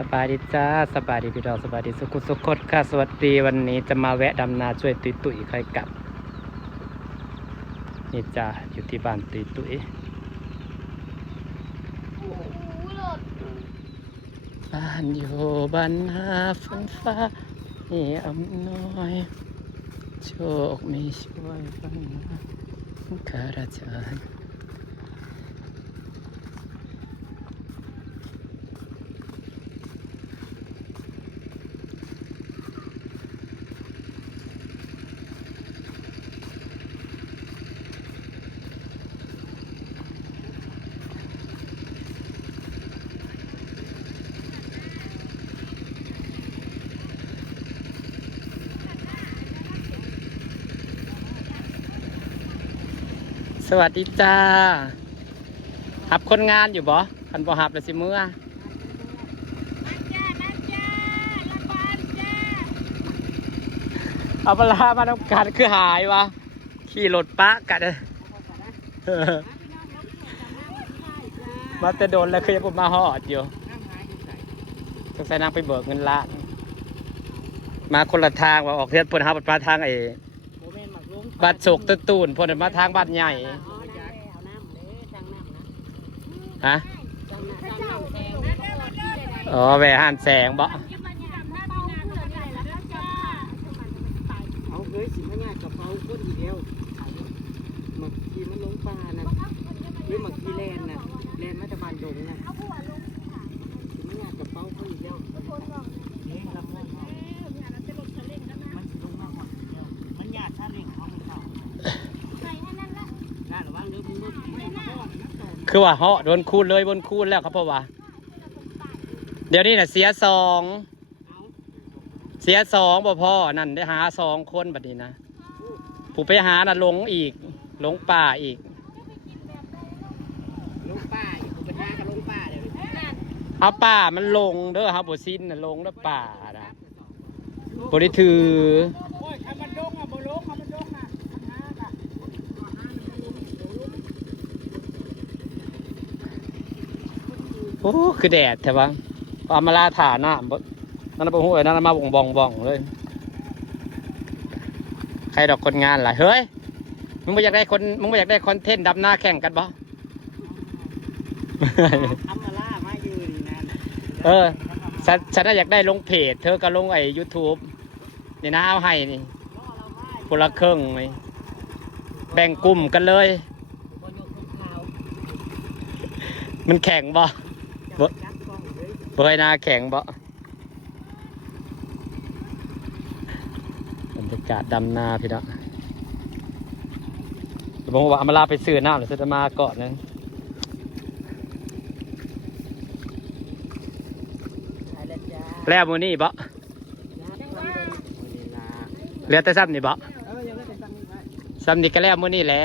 สบายดีจ้าสบายดีพี่น้องสบายดีสุขุสุขคดค่ะสวัสดีวันนี้จะมาแวะดำนาช่วยตุยตุยใครกลับนี่จ้าอยู่ที่บ้านตุยตุยบ้านอยู่บ้านนาฝนฟ้านี่อำนวยโชคไม่ช่วยบ้านนาข้าราชการสวัสดีจ้าหับคนงานอยู่บ่คันบ่หับเลยสิมื้อเอาเวลามาทำการคือหายวะขี่รถปะกันเลยมาแต่โดนแล้วคือยังมาหอดอยู่ต้องใส่นางไปเบิกเงินล้านมาคนละทางว่าออกเทียนพลหาบัดปลาทางไอ้บัดโศกตูนพลมาทางบ้านใหญ่ฮะอ๋อแหวหันแสงบ่เอาเฮ้ยสิมันง่ายกับเปาคนเดียวหมักทีมันลงปลานะหรือหมักทีแลนนะแลนมาตะบันดงนะมันง่ายกับเปาคนเดียวนี่ลำมันลงมากกว่ามันยากถ้าเร่งเขาไม่เข้าน่าระวังเรื่องมือคือว่าเหาะโดนคูนเลยบนคูนแล้วครับพ่อว่าเดี๋ยวนี้น่ะเสียสองบ่พ่อนั่นได้หา2 คนบัดนี้นะผู้ไปหาน่ะหลงอีกหลงป่าอีกลงป่าอยู่ไปหากับลงป่าเลยเอาป่ามันลงเด้อครับบ่สิ้นน่ะลงแล้วป่านะบ่ได้ถือโอ้ยทำมันดงอ่ะบ่ลงทำมันดงอ่ะหาค่ะโอ้คือแดดแท้วะเอามาลาถาหน้านั่นบ่ฮู้ไอ้นั่นมาบ่องเลยใครดอกคนงานล่ะเฮ้ยมึงบ่อยากได้คอนเทนต์ดำหน้าแข่งกันบ่ทำมาล่ามาอยู่นี่นะฉันอยากได้ลงเพจเธอก็ลงไอ้ YouTube นี่นะเอาให้นี่คนละครึ่งไหมแบ่งกลุ่มกันเลยมันแข่งบ่เบยนาแข่งบ่บรรยากาศดำนาพี่น้องผมว่าเอามาลาไปซื้อน้ำหรือจะมาก่อนนึงแล้วมื้อนี้บ่เหลือแต่ซ้ำนี่บ่ซ้ำนี่ก็แล้วมื้อนี้แหละ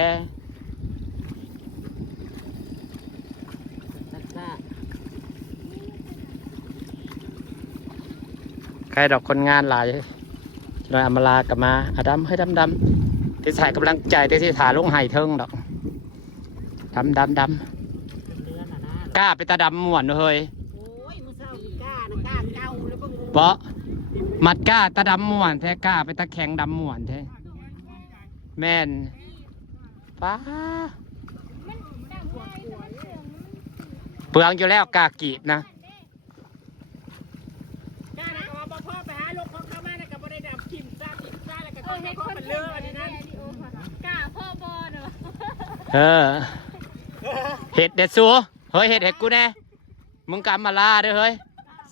ใครดอกคนงานหลายหน่อยอำมาลากลับมาอาดำให้ดำที่ถ่ายกำลังใจที่ถ่ายลงไห้เทิงดอกดำกล้าไปตาดำม่วนเฮ้ยเพราะมัดกล้าตาดำม่วนแท้กล้าไปตาแข็งดำม่วนแท้แม่นป้าเปลืองอยู่แล้วกากีดนะเห็ดเด็ดซัวเฮ้ยเห็ดกูแน่มึงกำมาลาด้วยเฮ้ย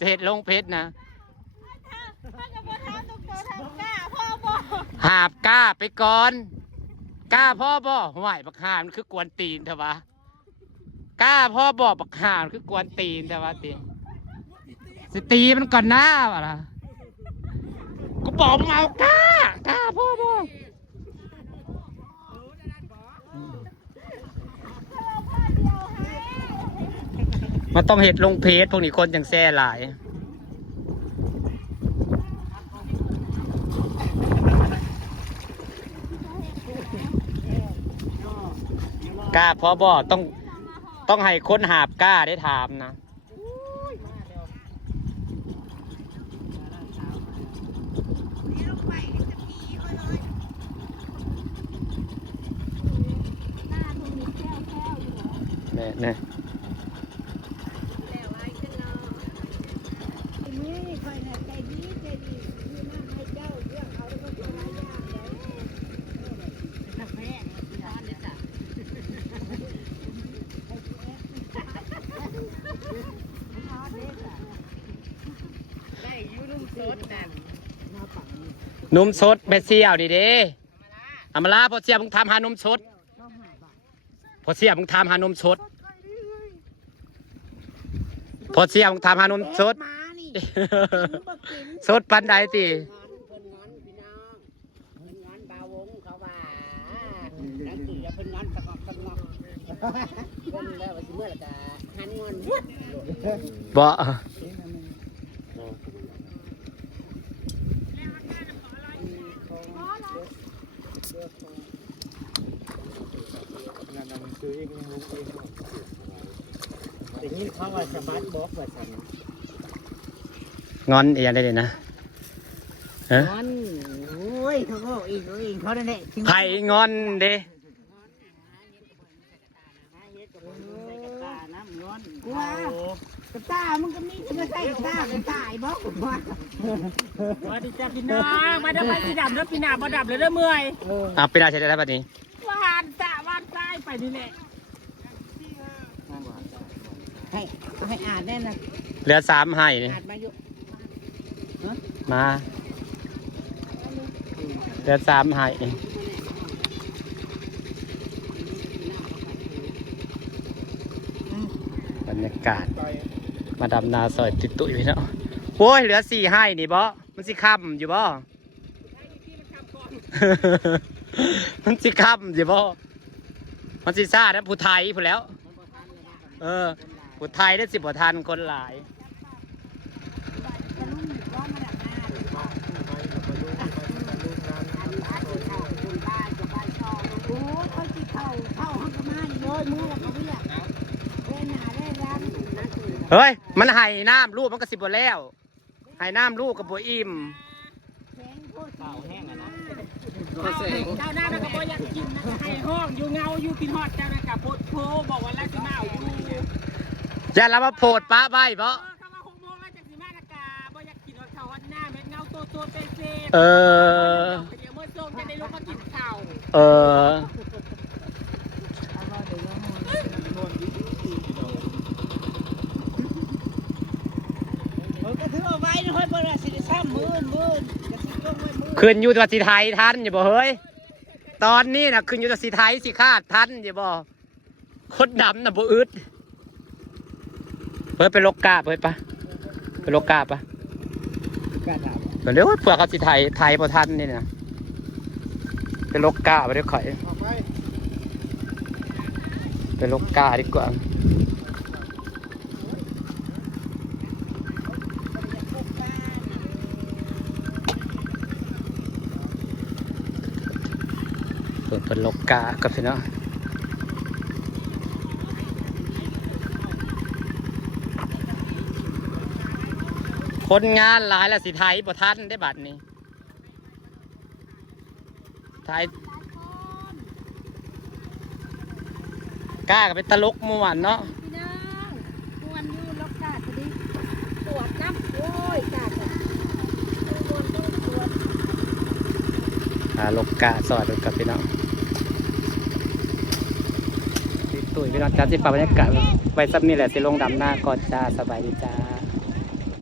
เห็ดลงเพชรนะหาบก้าไปก่อนก้าพ่อบ่ห่วยบักห่ามันคือกวนตีนเถอะวะก้าพ่อบ่บักห่ามันคือกวนตีนเถอะวะตีสิตีมันก่อนหน้าวะล่ะกูบอกมึงเอาก้าพ่อบ่มันต้องเห็ดลงเพจพวกนี้คนจังแซ่หลายกล้าพอบ่ต้องให้คนหาบกล้าได้ถามนะ นะ ได้ยูนุ่มสดนั่น นมสดแม่เสี่ยวนี่เด้อามาลาพอเสี่ยวมึงทำหานมสดพอเสี่ยวมึงทำหานมสดพอเสี่ยวมึงทำหานมสดสดปันใดติ เพิ่นงอนพี่น้องเพิ่นงอนบาวงเขาว่านั่นคือเพิ่นงอนสะกอกสะงอกเพิ่นแล้วว่าสิเมื่อละกะหันงอนวุด บ่ แต่นี่เขาว่าสมาร์ทบ็อกว่าสั่น งอนอีกอย่างได้เลยนะฮะ งอนโอ้ยเขาบอกอีกเขาได้แหละ ไผ่งอนเด้ ว้ากระตามันก็มีที่มาใส่กระตากระต่ายบอกผมว่า สวัสดีจ้าพี่น้องมาทำไมสีดำแล้วพี่หนาบ่ดับเลยเด้อเมื่อย เอาไปได้ใช้ได้บัดนี้ วานจ้าวานซ้ายไปนี่แหละ ให้อ่านแน่นะ เหลือ3ให้นี่ อ่านมาอยู่ มาเหลือ3ให้บรรยากาศมาดำนาซอยติดตุ้ยพี่เนาะโอ้ยเหลือ4ให้นี่บ่มันสิค่ำอยู่บ่ มันสิค่ำอยู่บ่มันสิซ่าแล้วผู้ไทยผู้แล้ว ผู้ไทยได้10บ่ทันคนหลาย โอ้เขาจีเข้าห้องกระมานี่เลยมือเขาไม่อยากเล่นหนาเล่นร้านนั่นคือ เฮ้ยมันไห้น้ำลูกมันก็10บ่แล้วไห้น้ำลูกกับบ่อิ่ม แสงโคตรเผาแห้งอะนะ เจ้าหน้าเราก็บ่อยากกินนะให้ห้องอยู่เงาอยู่กินฮอดเจ้าหน้ากับโพดโพบอกว่าแล้วสิมาเอาอยู่ อย่าละมาโพดป้าใบเพราะ คำว่า6 โมงแล้วจากสิมาละกาบ่อยากกินฮอดข้าวฮอดหน้าเม็ดเงาโตโตเตเซ่ เออ เดี๋ยวเมื่อส่งจะได้ลงมากินข้าว เออ ก็ถือเอาไว้นะค่อยเปิดสิซ้ำมื่นจะสิลงไว้มื่น ขึ้นอยู่ตัวสีไทยทันอยู่บ่เฮ้ยตอนนี้นะขึ้นอยู่ตัวสีไทยสีคาดทันอยู่บ่คนดำน่ะบ่อึดเพิ่นไปลกกาเพิ่นปะไปลกกาปะ กระดาษ เดี๋ยวเผื่อเขาสีไทยบ่ทันนี่นะไปลกกาไปเดี๋ยวข่อยไปลกกาดีกว่าเปิดเป็นลกกากับพี่น้องคนงานหลายและสิไทยบ่ทันได้บัดนี้ไทยกล้ากับเป็นตลกม่วนเนาะ พี่น้องมวนอยู่ล็อกกาดพอดีตรวจน้ำโอ้ยกาดต้องตรวจ ลกกาสอดดูกับพี่น้องตุ้ยพี่น้องจ้าที่ฝากบรรยากาศไว้ซับนี่แหละสิลงดำหน้าก่อนจ้าสบายดีจ้า